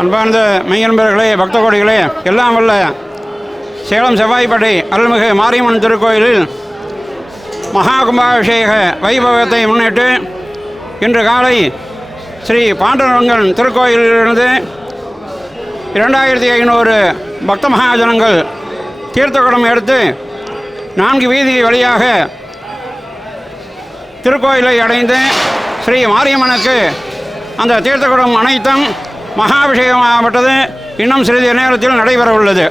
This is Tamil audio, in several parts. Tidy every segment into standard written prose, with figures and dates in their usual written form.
அன்பார்ந்த மெய்யன்பர்களே, பக்த கோடிகளே, எல்லாம் வல்ல சேலம் செவ்வாய்ப்பேட்டை அருள்மிகு மாரியம்மன் திருக்கோயிலில் மகா கும்பாபிஷேக வைபவத்தை முன்னிட்டு இன்று காலை ஸ்ரீ பாண்டுரங்கன் திருக்கோயிலிலிருந்து 2500 பக்த மகாஜனங்கள் தீர்த்தக்குடம் எடுத்து 4 வீதி வழியாக திருக்கோயிலை அடைந்து ஸ்ரீ மாரியம்மனுக்கு அந்த தீர்த்தக்குடம் அனைத்தும் மகாபிஷேகமாகப்பட்டது இன்னும் சிறிது நேரத்தில் நடைபெற உள்ளது.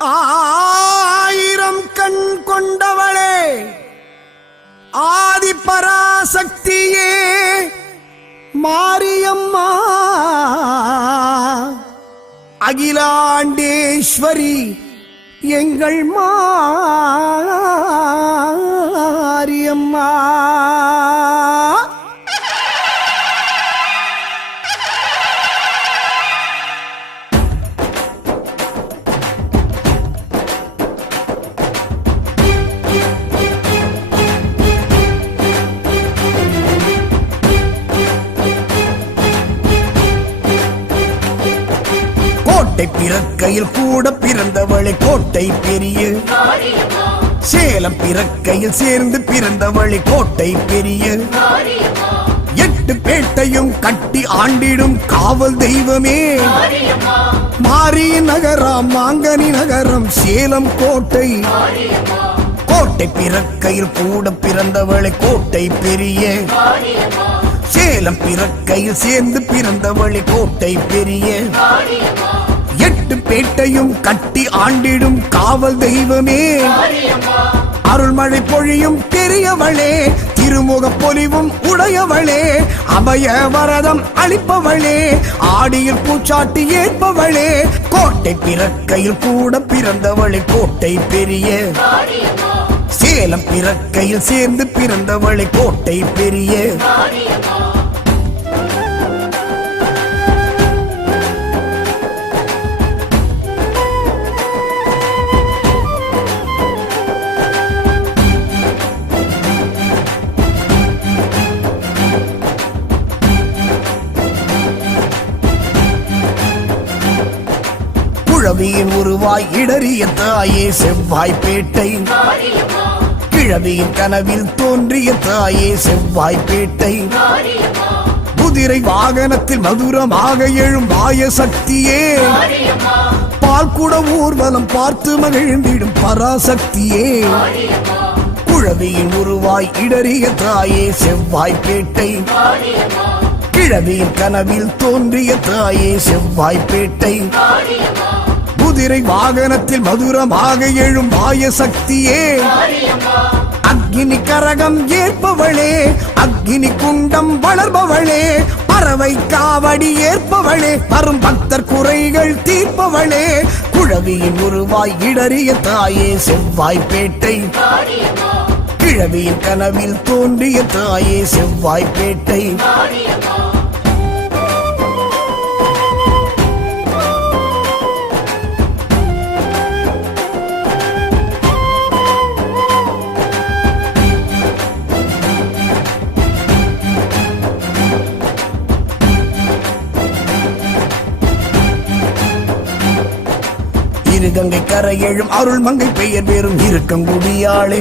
ஆயிரம் கண் கொண்டவளே, ஆதி பராசக்தியே மாரியம்மா, அகிலாண்டேஸ்வரி எங்கள் மாரியம்மா. கோட்டை பிறக்கையில் கூட பிறந்தவளை கோட்டை பெரிய, சேலம் பிறக்கையில் சேர்ந்து பிறந்தவளை கோட்டை பெரிய, 8 பேட்டையும் கட்டி ஆண்டிடும் காவல் தெய்வமே மாரி நகரம், மாங்கனி நகரம், சேலம் கோட்டை. கோட்டை பிறக்கையில் கூட பிறந்தவளை கோட்டை பெரிய, சேலம் பிறக்கையில் சேர்ந்து பிறந்தவளை கோட்டை பெரிய, 8 பேட்டையும் கட்டி ஆண்டிடும் காவல் தெய்வமே அருள்மழை பொழியும் பெரியவளே, திருமுக பொலிவும் உடையவளே, அபய வரதம் அளிப்பவளே, ஆடியில் பூச்சாட்டி ஏற்பவளே. கோட்டை பிறக்கையில் கூட பிறந்தவளை கோட்டை பெரிய, சேலம் பிறக்கையில் சேர்ந்து பிறந்தவளை கோட்டை பெரிய. குழவியின் உருவாய் இடறிய தாயே செவ்வாய்ப்பேட்டை, கிழவியின் கனவில் தோன்றிய தாயே செவ்வாய்ப்பேட்டை, குதிரை வாகனத்தில் மதுரமாக எழும் மாய சக்தியே, பால்குட ஊர்வலம் பார்த்து மகிழ்ந்திடும் பராசக்தியே, குழவியின் உருவாய் இடறிய தாயே செவ்வாய்ப்பேட்டை, கிழவியின் கனவில் தோன்றிய தாயே செவ்வாய்ப்பேட்டை, குதிரை வாகனத்தில் மதுரமாக எழும் மாய சக்தியே, அக்னி கரகம் ஏற்பவளே, அக்னி குண்டம் வளர்பவளே, பறவை காவடி ஏற்பவளே, வரும் பக்தர் குறைகள் தீர்ப்பவளே, குழவியின் உருவாய் இடறிய தாயே செவ்வாய்ப்பேட்டை, கிழவியின் கனவில் தோன்றிய தாயே செவ்வாய்ப்பேட்டை. இருகங்கை கரையெழும் அருள் மங்கை பெயர் பெறும் இருக்கங்குடியாளே,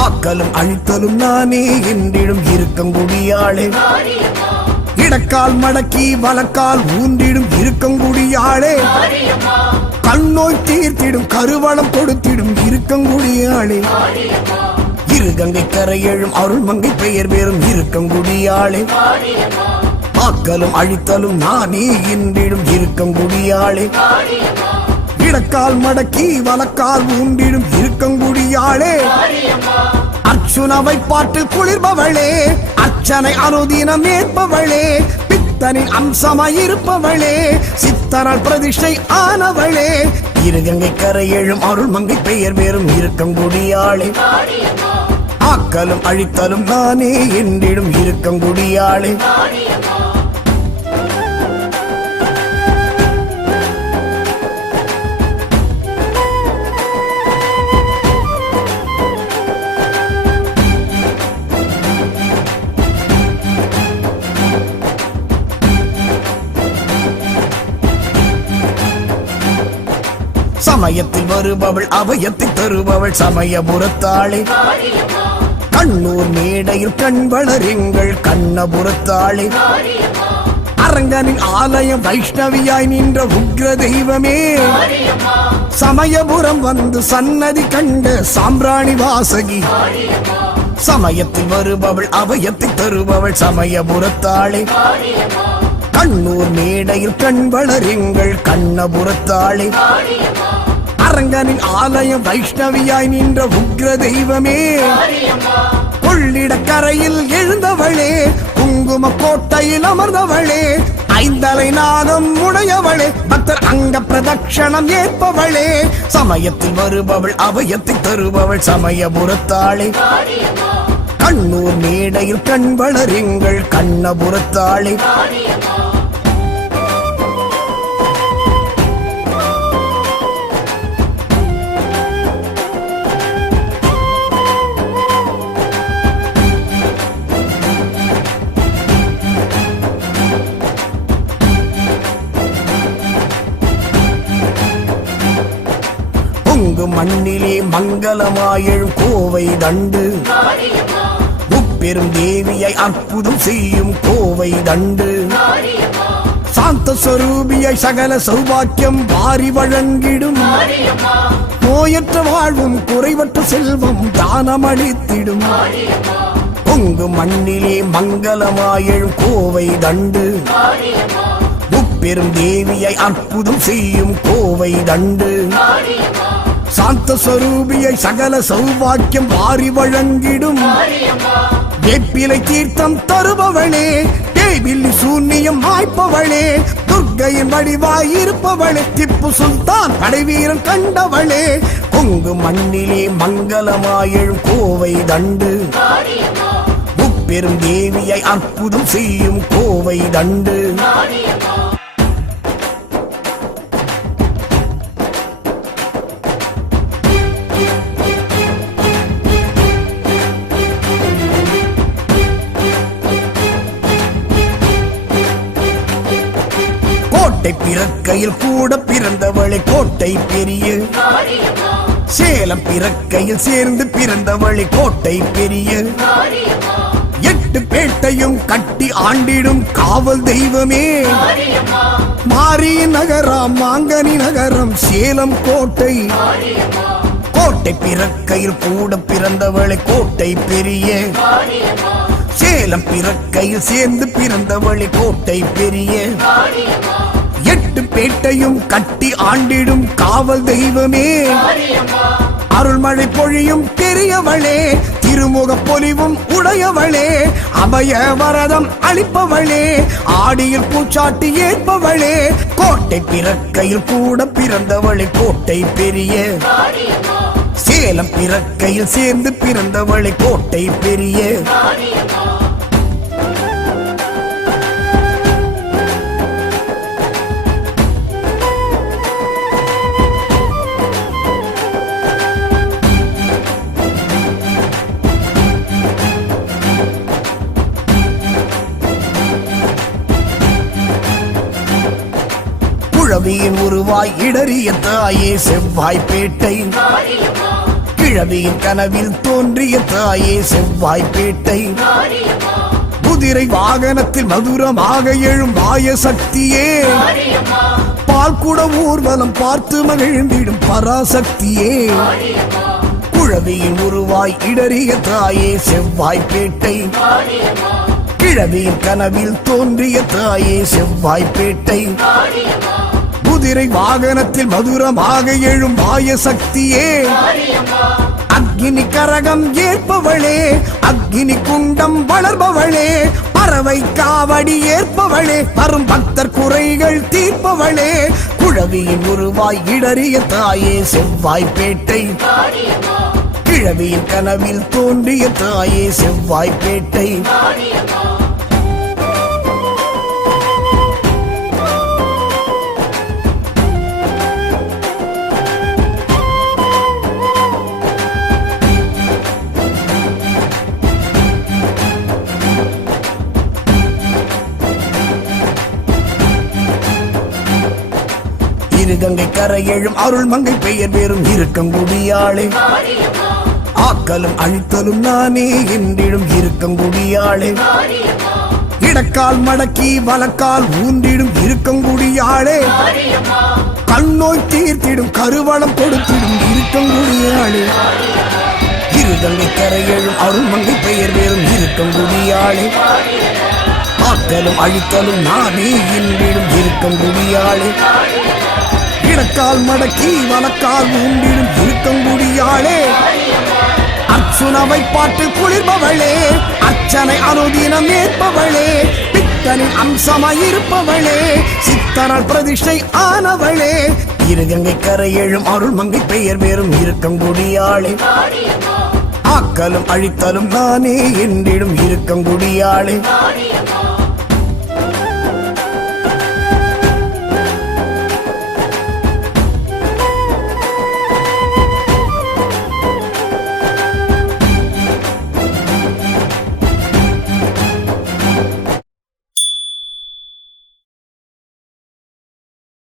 ஆக்கலும் அழித்தலும் நானே என்றிடும் இருக்கங்குடியாளே, இடக்கால் மடக்கி வலக்கால் ஊன்றிடும் இருக்கங்குடியாளே, கண்ணோய் தீர்த்திடும் கருவளம் கொடுத்திடும் இருக்கங்குடியாளே, இருகங்கை கரையெழும் அருள் மங்கை பெயர் பெறும் இருக்கங்குடியாளே, ஆக்கலும் அழித்தலும் நானே என்றிடும் இருக்கங்குடியாளே, இடக்கால் மடக்கி வலக்கால் ஊன்றிடும் இருக்கங்குடியாளே, அர்ச்சுனவை பாட்டு குளிர்பவளே, அர்ச்சனை அனுதினம் ஏற்பவளே, பித்தனின் அம்சமாயிருப்பவளே, சித்தரால் பிரதிஷ்டை ஆனவளே, இருகங்கை கரையெழும் அருள் மங்கை பெயர் பெறும் இருக்கங்குடியாளே, ஆக்கலும் அழித்தலும் நானே என்றிடும் இருக்கங்குடியாளே. சமயத்தில் வருபவள் அபயத்தை தருபவள் சமயபுரத்தாளே, கண்ணூர் மேடையில் கண் வளரெங்கள் கண்ணபுரத்தாளே, அரங்கனின் ஆலயம் வைஷ்ணவியாய் நின்ற உக்ர தெய்வமே, சமயபுரம் வந்து சன்னதி கண்ட சாம்பிராணி வாசகி, சமயத்தில் வருபவள் அபயத்தை தருபவள் சமயபுரத்தாளே, கண்ணூர் மேடையில் கண் வளரெங்கள் கண்ணபுரத்தாளே, அரங்கனின் ஆலயம் வைஷ்ணவியாய் நின்ற உக்ர தெய்வமே, கொள்ளிட கரையில் எழுந்தவளே, குங்கும கோட்டையில் அமர்ந்தவளே, ஐந்தலை நாகம் உடையவளே, பக்தர் அங்க பிரதட்சணம் ஏற்பவளே, சமயத்தில் வருபவள் அபயத்தை தருபவள் சமயபுரத்தாளே, கண்ணூர் மேடையில் கண் வளரெங்கள் கண்ணபுரத்தாளே. மண்ணிலே மங்களமாயழும் கோவை தண்டு, முப்பெரும் தேவியை அற்புதம் செய்யும் கோவை தண்டு, சாந்த ஸ்வரூபியாய் சகல சௌபாக்கியம் வாரி வழங்கிடும், நோயற்ற வாழ்வும் குறைவற்ற செல்வம் தானமளித்திடும், பொங்கு மண்ணிலே மங்களமாயழும் கோவை தண்டு, முப்பெரும் தேவியை அற்புதம் செய்யும் கோவை தண்டு, சாந்த ஸ்வரூபியை சகல சௌபாக்கியம் வாரி வழங்கிடும், வேப்பிலை தீர்த்தம் தருபவளே, தேவில்லி சூன்யம் மாய்ப்பவளே, துர்க்கையின் வடிவாயிருப்பவளே, திப்பு சுல்தான் படைவீரன் கண்டவளே, கொங்கு மண்ணிலே மங்களமாயழும் கோவை தண்டு, முப்பெரும் தேவியை அற்புதம் செய்யும் கோவை தண்டு. கோட்டை பிறக்கையில் கூட பிறந்தவளை கோட்டை பெரிய, சேலம் பிறக்கையில் சேர்ந்து பிறந்தவளை கோட்டை பெரிய, 8 பேட்டையும் கட்டி ஆண்டிடும் காவல் தெய்வமே மாரி நகரம் மாங்கனி நகரம் சேலம் கோட்டை கோட்டை பிறக்கையில் கூட பிறந்தவளை கோட்டை பெரிய சேலம் பிறக்கையில் சேர்ந்து பிறந்தவளை கோட்டை பெரிய 8 பேட்டையும் கட்டி ஆண்டிடும் காவல் தெய்வமே அருள்மழை பொழியும் பெரியவளே திருமுக பொலிவும் உடையவளே அபய வரதம் அளிப்பவளே ஆடியில் பூச்சாட்டி ஏற்பவளே கோட்டை பிறக்கையில் கூட பிறந்தவளை கோட்டை பெரிய சேலம் பிறக்கையில் சேர்ந்து பிறந்தவளை கோட்டை பெரிய கிழவியின் உருவாய் இடறிய தாயே செவ்வாய்ப்பேட்டை கிழவியின் கனவில் தோன்றிய தாயே செவ்வாய்ப்பேட்டை குதிரை வாகனத்தில் மதுரமாக எழும் மாய சக்தியே பால்குட ஊர்வலம் பார்த்து மகிழ்ந்திடும் பராசக்தியே குழவியின் உருவாய் இடறிய தாயே செவ்வாய்ப்பேட்டை கிழவியின் கனவில் தோன்றிய தாயே செவ்வாய்ப்பேட்டை குதிரை வாகனத்தில் மதுரமாக எழும் மாய சக்தியே அக்னி கரகம் ஏற்பவளே அக்னி குண்டம் வளர்பவளே பறவை காவடி ஏற்பவளே வரும் பக்தர் குறைகள் தீர்ப்பவளே குழவியின் உருவாய் இடறிய தாயே செவ்வாய்ப்பேட்டை கிழவியின் கனவில் தோன்றிய தாயே செவ்வாய்ப்பேட்டை கங்கை கரையெழும் அருள்மங்கை பெயர் வேறும் இருக்கங்குடியாளே ஆக்கலும் அழித்தலும் நானே என்றிடும் இருக்கங்குடியாளே இடக்கால் மடக்கி வலக்கால் ஊன்றிடும் இருக்கங்குடியாளே கண்ணோய் தீர்த்திடும் கருவளம் கொடுத்திடும் இருக்கங்குடியாளே இருகங்கை கரையெழும் அருள்மங்கை பெயர் வேறும் இருக்கங்குடியாளே ஆக்கலும் அழித்தலும் நானே என்றிடும் இருக்கங்குடியாளே இடக்கால் மடக்கி வலக்கால் ஊன்றிடும் இருக்கங்குடியாளே அர்ச்சுனவை பாட்டு குளிர்பவளே அர்ச்சனை அனுதினம் ஏற்பவளே பித்தனின் அம்சமாயிருப்பவளே சித்தனால் பிரதிஷ்டை ஆனவளே இருகங்கை கரையெழும் அருள்மங்கை பெயர் வேறும் இருக்கங்குடியாளே ஆக்கலும் அழித்தலும் நானே என்றிடும் இருக்கங்குடியாளே